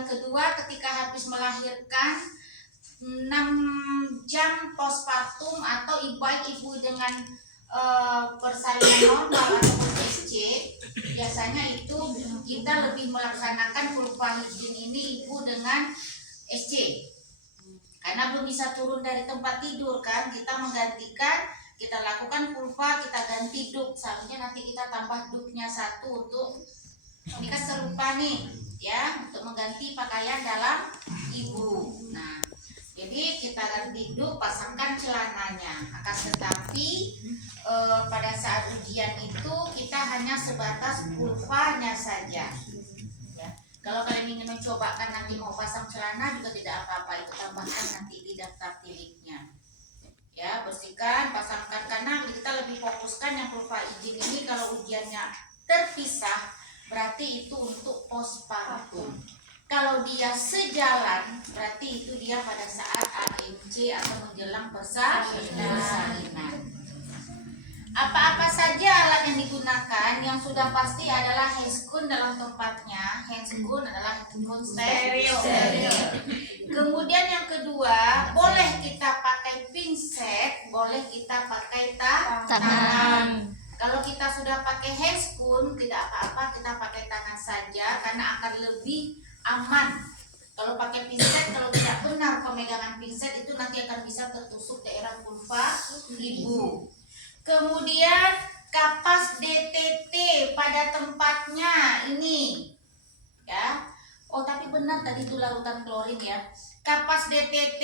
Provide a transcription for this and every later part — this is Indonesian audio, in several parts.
yang kedua, ketika habis melahirkan 6 jam postpartum atau baik ibu dengan persalinan normal atau SC, biasanya itu kita lebih melaksanakan kurva higien ini ibu dengan SC. Karena belum bisa turun dari tempat tidur kan, kita menggantikan, kita lakukan kurva, kita ganti duk. Seharusnya nanti kita tambah duknya 1 untuk, ini kan serupa nih ya, untuk mengganti pakaian dalam ibu. Nah, jadi kita ganti duk, pasangkan celananya. Akan tetapi pada saat ujian itu kita hanya sebatas kurvanya saja. Ya. Kalau kalian ingin mencobakan nanti mau pasang celana juga tidak apa-apa, itu tambahkan nanti di daftar tiliknya. Ya, bersihkan, pasangkan, karena kita lebih fokuskan yang kurva higien ini kalau ujiannya terpisah berarti itu untuk postpartum. Kalau dia sejalan berarti itu dia pada saat AMC atau menjelang persalinan. Apa-apa saja alat yang digunakan, yang sudah pasti adalah handskun dalam tempatnya. Handskun adalah handskun steril. Kemudian yang kedua, boleh kita pakai pinset, boleh kita pakai tangan. Kalau kita sudah pakai handskun, tidak apa-apa, kita pakai tangan saja karena akan lebih aman. Kalau pakai pinset, kalau tidak benar pemegangan pinset itu nanti akan bisa tertusuk daerah vulva ibu. Kemudian kapas DTT pada tempatnya ini, ya. Oh tapi benar tadi itu larutan klorin ya. Kapas DTT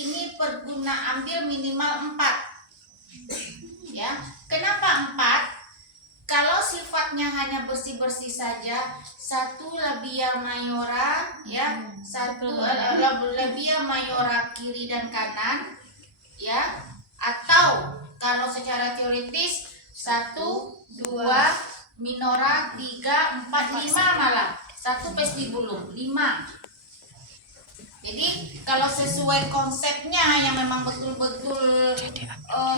ini ambil minimal 4. Ya. Kenapa 4? Kalau sifatnya hanya bersih-bersih saja, 1 labia mayora, ya, 1 labia mayora kiri dan kanan, ya, atau kalau secara teoritis 1, 2 minora, 3, 4, 5 malah 1 vestibulum 5. Jadi kalau sesuai konsepnya yang memang betul-betul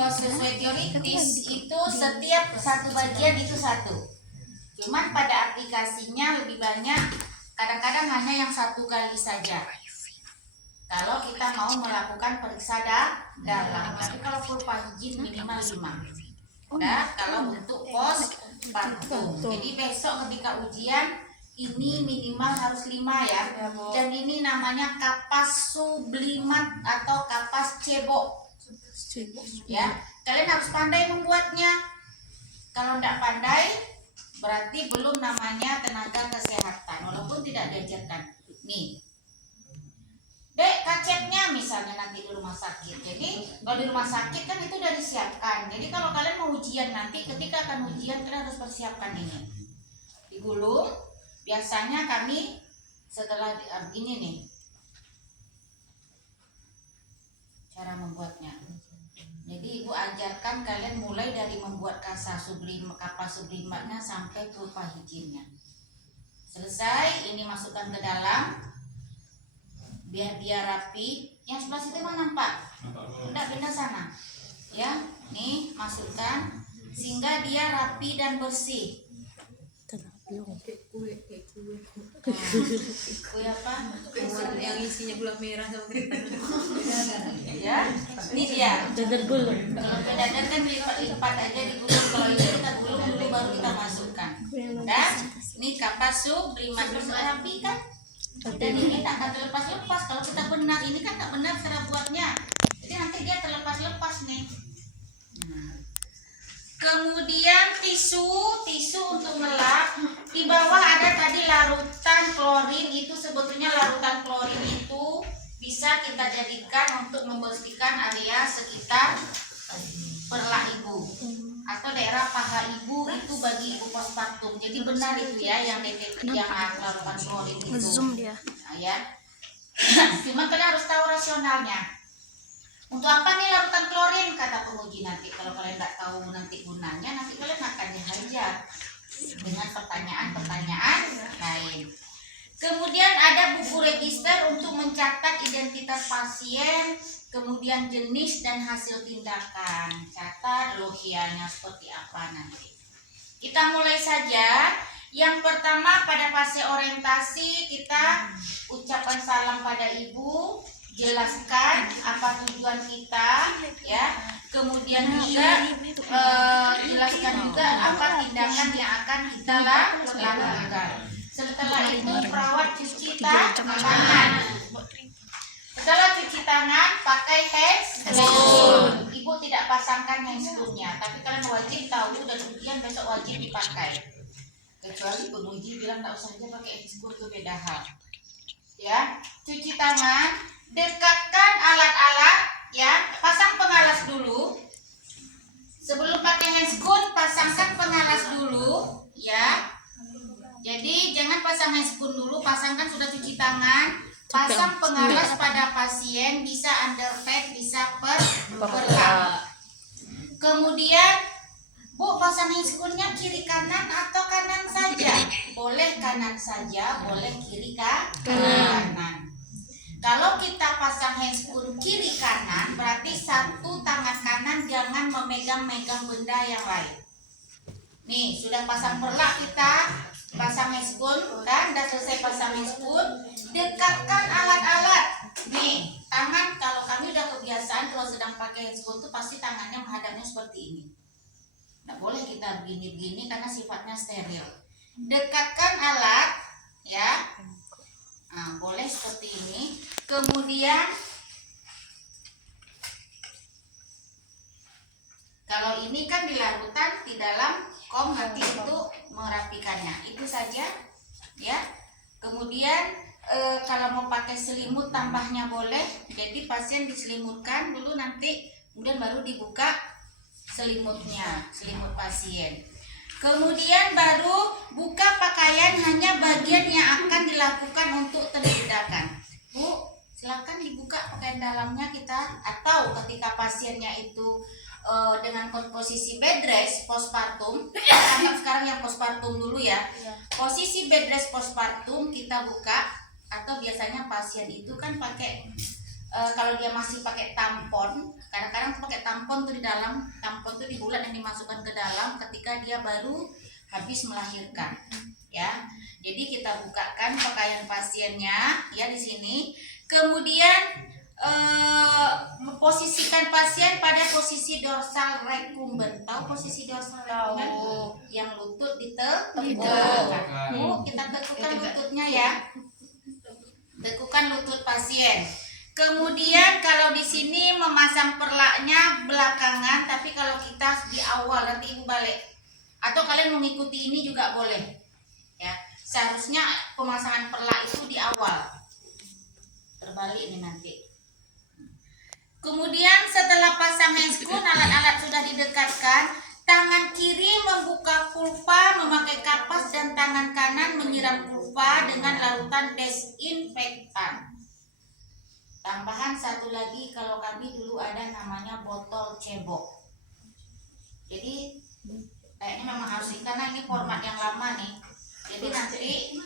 sesuai teoritis itu setiap satu bagian itu 1. Cuman pada aplikasinya lebih banyak, kadang-kadang hanya yang 1 kali saja. Kalau kita mau melakukan periksa dalam, tapi kalau kurva higien minimal 5. Nah, kalau untuk postpartum. Jadi besok ketika ujian ini minimal harus 5 ya. Dan ini namanya kapas sublimat atau kapas cebok. Ya, kalian harus pandai membuatnya. Kalau tidak pandai, berarti belum namanya tenaga kesehatan, walaupun tidak diajarkan. Nih. Dek, kacetnya misalnya nanti di rumah sakit. Jadi kalau di rumah sakit kan itu udah disiapkan. Jadi kalau kalian mau ujian nanti, ketika akan ujian kalian harus persiapkan ini. Digulung. Biasanya kami setelah ini nih cara membuatnya. Jadi ibu ajarkan kalian mulai dari membuat kapas sublimatnya sampai kurva higiennya. Selesai, ini masukkan ke dalam. Biar dia rapi. Yang sebelah situ mana Pak? Tidak, pindah sana. Ya, nih masukkan sehingga dia rapi dan bersih. Kue apa? Yang isinya gula merah sama keriting. Ya, ini dia. Dadar gulung. Kalau dadar kan lipat aja digulung. Kalau ini kita gulung dulu baru kita masukkan. Dan ini kapas sublimat rapi kan? Dan ini tak akan terlepas-lepas kalau kita benar. Ini kan tak benar cara buatnya, jadi nanti dia terlepas-lepas nih. Kemudian tisu untuk ngelap. Di bawah ada tadi larutan klorin. Itu sebetulnya larutan klorin itu bisa kita jadikan untuk membersihkan area sekitar perlah ibu atau daerah paha ibu itu bagi ibu postpartum. Jadi benar itu ya yang DTT yang larutan klorin itu. Zoom dia. Nah, ya. Cuma kalian harus tahu rasionalnya. Untuk apa nih larutan klorin kata penguji nanti. Kalau kalian nggak tahu nanti gunanya, nanti kalian akan dihajar dengan pertanyaan-pertanyaan lain. Kemudian ada buku register untuk mencatat identitas pasien, kemudian jenis dan hasil tindakan. Catat logianya seperti apa nanti. Kita mulai saja. Yang pertama pada fase orientasi kita ucapan salam pada ibu, jelaskan apa tujuan kita, ya. Kemudian juga jelaskan juga apa tindakan yang akan kita lakukan. Setelah itu perawat cuci tangan. Setelah cuci tangan pakai handscoon. Ibu tidak pasangkan handscoonnya, tapi kalian wajib tahu dan ujian besok wajib dipakai. Kecuali penguji bilang tak usah aja pakai handscoon, itu beda hal. Ya, cuci tangan, dekatkan alat-alat, ya, pasang pengalas dulu. Sebelum pakai handscoon, pasangkan pengalas dulu, ya. Jadi jangan pasang handscoon dulu, pasangkan sudah cuci tangan. Pasang pengalas pada pasien, bisa underpack, bisa perlang. Kemudian Bu, pasang handscoonnya kiri kanan atau kanan saja? Boleh kanan saja, boleh kiri kanan. Kalau kita pasang handscoon kiri kanan, berarti satu tangan kanan jangan memegang-megang benda yang lain. Nih, sudah pasang perlak kita, pasang handscoon, kan? Sudah selesai pasang handscoon, dekatkan alat-alat. Nih, tangan kalau kami udah kebiasaan kalau sedang pakai handscoon tuh pasti tangannya menghadapnya seperti ini. Nggak boleh kita begini-begini karena sifatnya steril. Dekatkan alat, ya. Nah, boleh seperti ini. Kemudian kalau ini kan di larutan di dalam kom nanti untuk merapikannya. Itu saja, ya. Kemudian kalau mau pakai selimut tambahnya boleh. Jadi pasien diselimutkan dulu, nanti kemudian baru dibuka selimutnya, selimut pasien. Kemudian baru buka pakaian hanya bagian yang akan dilakukan untuk tindakan. Bu, silakan dibuka pakaian dalamnya kita, atau ketika pasiennya itu dengan posisi bed rest postpartum, anggap sekarang yang postpartum dulu ya. Posisi bed rest postpartum kita buka, atau biasanya pasien itu kan pakai kalau dia masih pakai tampon, kadang-kadang tuh pakai tampon tuh di dalam, tampon tuh di bulan yang dimasukkan ke dalam ketika dia baru habis melahirkan, ya. Jadi kita bukakan pakaian pasiennya, ya, di sini. Kemudian posisikan pasien pada posisi dorsal recumbent. Tahu posisi dorsal recumbent? Yang lutut ditekuk. Kita tekukan lututnya, ya. Tekukan lutut pasien. Kemudian kalau di sini memasang perlaknya belakangan, tapi kalau kita di awal nanti ibu balik, atau kalian mengikuti ini juga boleh, ya. Seharusnya pemasangan perlak itu di awal, terbalik ini nanti. Kemudian setelah pasang handscoon, alat-alat sudah didekatkan, tangan kiri membuka vulva memakai kapas dan tangan kanan menyiram vulva dengan larutan desinfektan. Tambahan satu lagi, kalau kami dulu ada namanya botol cebok. Jadi kayaknya memang harus, karena ini format yang lama nih. Jadi nanti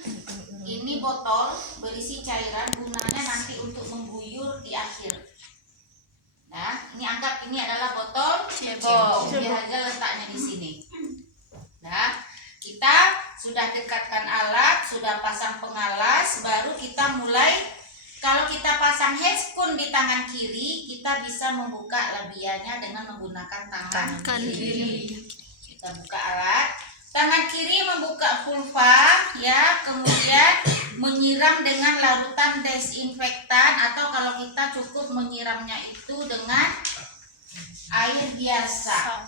ini botol berisi cairan, gunanya nanti untuk mengguyur di akhir. Nah, ini anggap ini adalah botol cebok. Biar aja letaknya di sini. Nah, kita sudah dekatkan alat, sudah pasang pengalas, baru kita mulai. Kalau kita pasang handscoon di tangan kiri, kita bisa membuka labianya dengan menggunakan tangan kiri. Kita buka alat, tangan kiri membuka vulva, ya, kemudian menyiram dengan larutan desinfektan, atau kalau kita cukup menyiramnya itu dengan air biasa.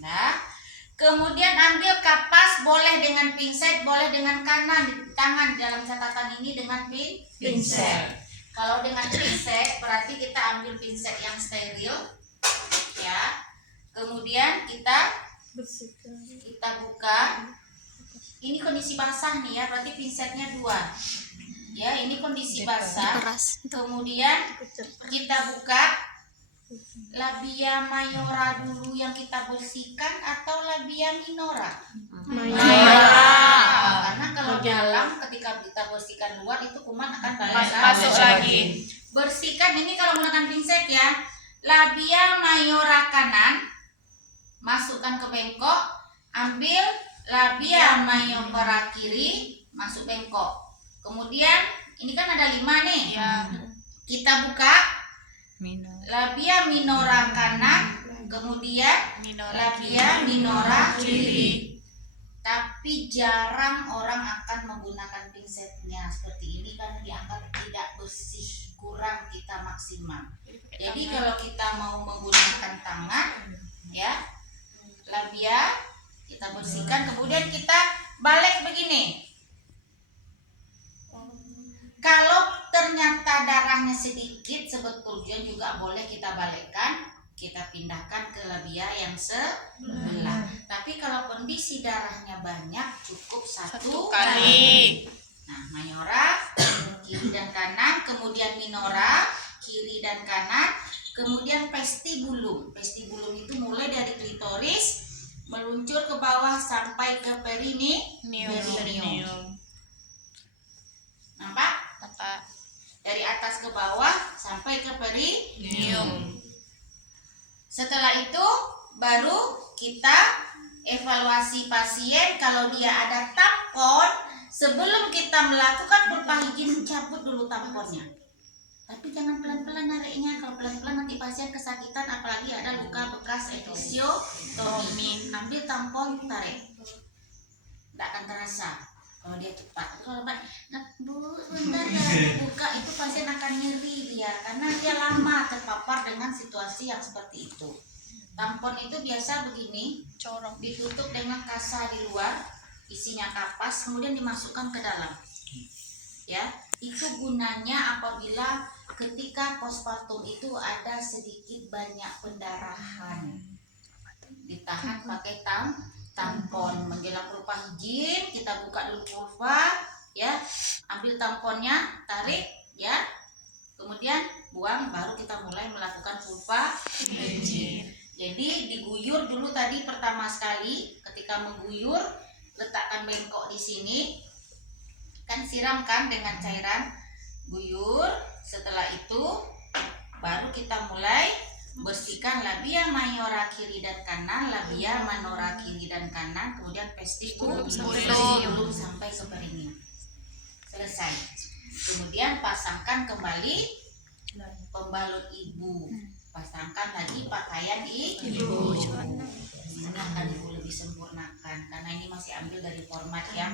Nah, kemudian ambil kapas, boleh dengan pinset, boleh dengan kanan tangan. Dalam catatan ini dengan pinset. Kalau dengan pinset berarti kita ambil pinset yang steril, ya. Kemudian kita buka. Ini kondisi basah nih, ya, berarti pinsetnya 2. Ya, ini kondisi basah. Kemudian kita buka labia mayora dulu yang kita bersihkan atau labia minora? Karena kalau dalam ketika kita bersihkan luar itu kuman akan masuk lagi. Bersihkan ini kalau menggunakan pinset, ya. Labia mayora kanan, masukkan ke bengkok, ambil labia mayopera kiri masuk bengkok. Kemudian ini kan ada 5 nih. Kita buka labia minora kanan, kemudian labia minora kiri. Tapi jarang orang akan menggunakan pinsetnya seperti ini kan dianggap tidak bersih, kurang kita maksimal. Jadi kalau kita mau menggunakan tangan, ya labia kita bersihkan, kemudian kita balik begini. Kalau ternyata darahnya sedikit, sebetulnya juga boleh kita balikkan, kita pindahkan ke labia yang sebelah. Tapi kalau kondisi darahnya banyak, cukup satu kali. Nah, mayora kiri dan kanan, kemudian minora kiri dan kanan, kemudian vestibulum. Vestibulum itu mulai dari klitoris meluncur ke bawah sampai ke perineum. Nampak? Dari atas ke bawah sampai ke perineum. Setelah itu baru kita evaluasi pasien. Kalau dia ada tampon, sebelum kita melakukan purpahigin, cabut dulu tamponnya. Tapi jangan pelan-pelan nariknya. Kalau pelan-pelan nanti pasien kesakitan, apalagi ada luka bekas episiotomi. Ambil tampon, tarik. Tidak akan terasa kalau dia cepat. Kalau nah, Bu, bentar ya buka, itu pasien akan nyeri dia karena dia lama terpapar dengan situasi yang seperti itu. Tampon itu biasa begini, corong, ditutup dengan kasa di luar, isinya kapas, kemudian dimasukkan ke dalam. Ya, itu gunanya apabila ketika postpartum itu ada sedikit banyak pendarahan, ditahan pakai tampon. Menjelang purpahigin kita buka dulu vulva, ya, ambil tamponnya, tarik, ya, kemudian buang, baru kita mulai melakukan purpahigin. Jadi diguyur dulu tadi pertama sekali. Ketika mengguyur, letakkan bengkok di sini, kan siramkan dengan cairan, guyur. Setelah itu baru kita mulai bersihkan labia mayora kiri dan kanan, labia minora kiri dan kanan, kemudian vestibulum sampai ke perineum. Selesai. Kemudian pasangkan kembali pembalut ibu. Pasangkan lagi pakaian ibu. Ini akan ibu lebih sempurnakan karena ini masih ambil dari format yang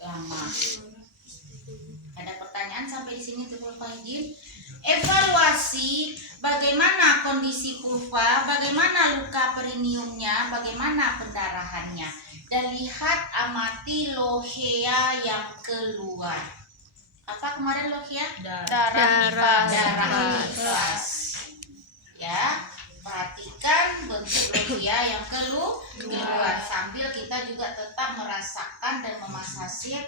lama. Ada pertanyaan sampai di sini tuh purpahigin? Evaluasi bagaimana kondisi vulva, bagaimana luka perineumnya, bagaimana pendarahannya, dan lihat amati lohea yang keluar. Apa kemarin lohea? Darah nifas. Ya, perhatikan bentuk lohea yang keluar sambil kita juga tetap merasakan dan memasasi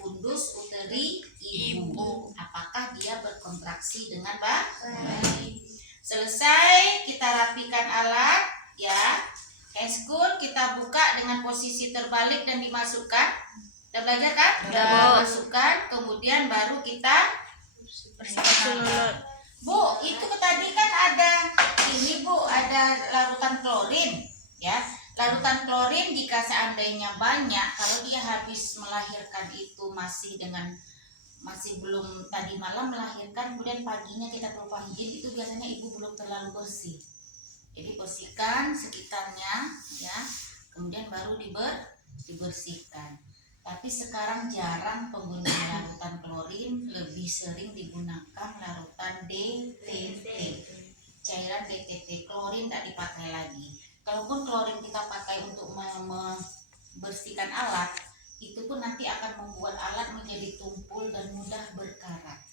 fundus uteri ibu. Apakah dia berkontraksi dengan baik? Selesai, kita rapikan alat, ya. Handscoon kita buka dengan posisi terbalik dan dimasukkan. Udah belajar kan? Masukkan, kemudian baru kita bersihkan. Bu, itu tadi kan ada ini Bu, ada larutan klorin, ya. Larutan klorin jika seandainya banyak, kalau dia habis melahirkan itu masih belum tadi malam melahirkan, kemudian paginya kita purpahigin, itu biasanya ibu belum terlalu bersih. Jadi bersihkan sekitarnya, ya. Kemudian baru dibersihkan. Tapi sekarang jarang penggunaan larutan klorin, lebih sering digunakan larutan DTT. Cairan DTT, klorin tidak dipakai lagi. Kalaupun klorin kita pakai untuk membersihkan alat, itu pun nanti akan membuat alat menjadi tumpul dan mudah berkarat.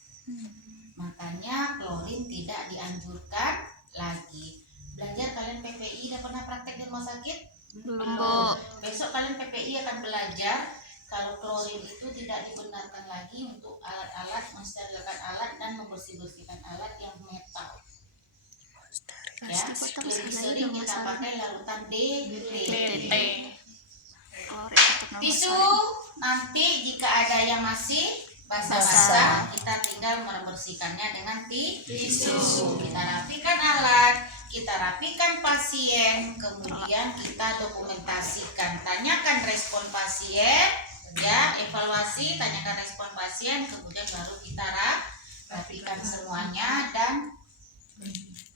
Makanya klorin tidak dianjurkan lagi. Belajar kalian PPI, udah pernah praktek di rumah sakit? Belum. Besok kalian PPI akan belajar kalau klorin itu tidak dibenarkan lagi untuk alat-alat, mensterilkan alat dan membersih-bersihkan alat yang metal. Ya, lebih sering kita pakai larutan DTT. Tisu nanti jika ada yang masih basah-basah, kita tinggal membersihkannya dengan tisu. Kita rapikan alat, kita rapikan pasien, kemudian kita dokumentasikan, tanyakan respon pasien, ya, evaluasi, tanyakan respon pasien, kemudian baru kita rapikan semuanya dan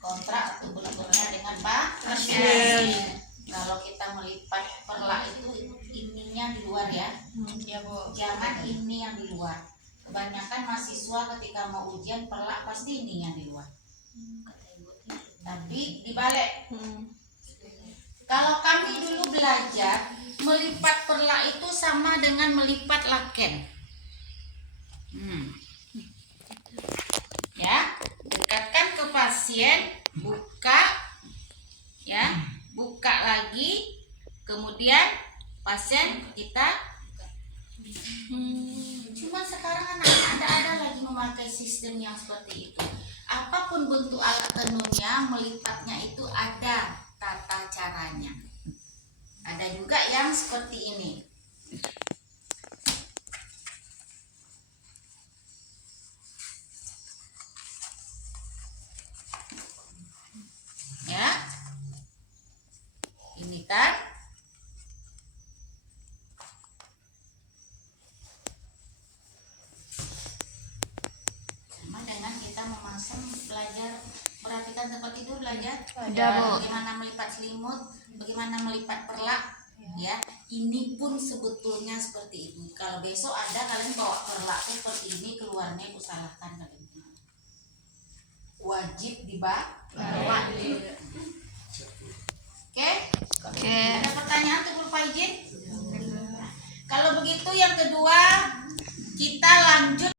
kontrak atau bentuknya dengan pasien. Kalau kita melipat perlak itu ininya di luar ya, Ya Bu. jangan ini yang di luar. Kebanyakan mahasiswa ketika mau ujian perlak pasti ini yang di luar. Tapi dibalik. Kalau kami dulu belajar, melipat perlak itu sama dengan melipat laken. Ya, dekatkan ke pasien, buka, ya, buka lagi, kemudian pasien kita. Cuma sekarang anak-anak ada lagi memakai sistem yang seperti itu. Apapun bentuk alat tenunnya, melipatnya itu ada tata caranya. Ada juga yang seperti ini. Ya. Ini kan. Sama dengan kita memasang, belajar merapikan tempat tidur, belajar bagaimana melipat selimut, bagaimana melipat perlak, ya. Ini pun sebetulnya seperti itu. Kalau besok ada kalian bawa perlak seperti ini, keluarnya aku salahkan kalian. Wajib dibawa. Oke? Ada pertanyaan tuh Guru Faizin? Kalau begitu yang kedua kita lanjut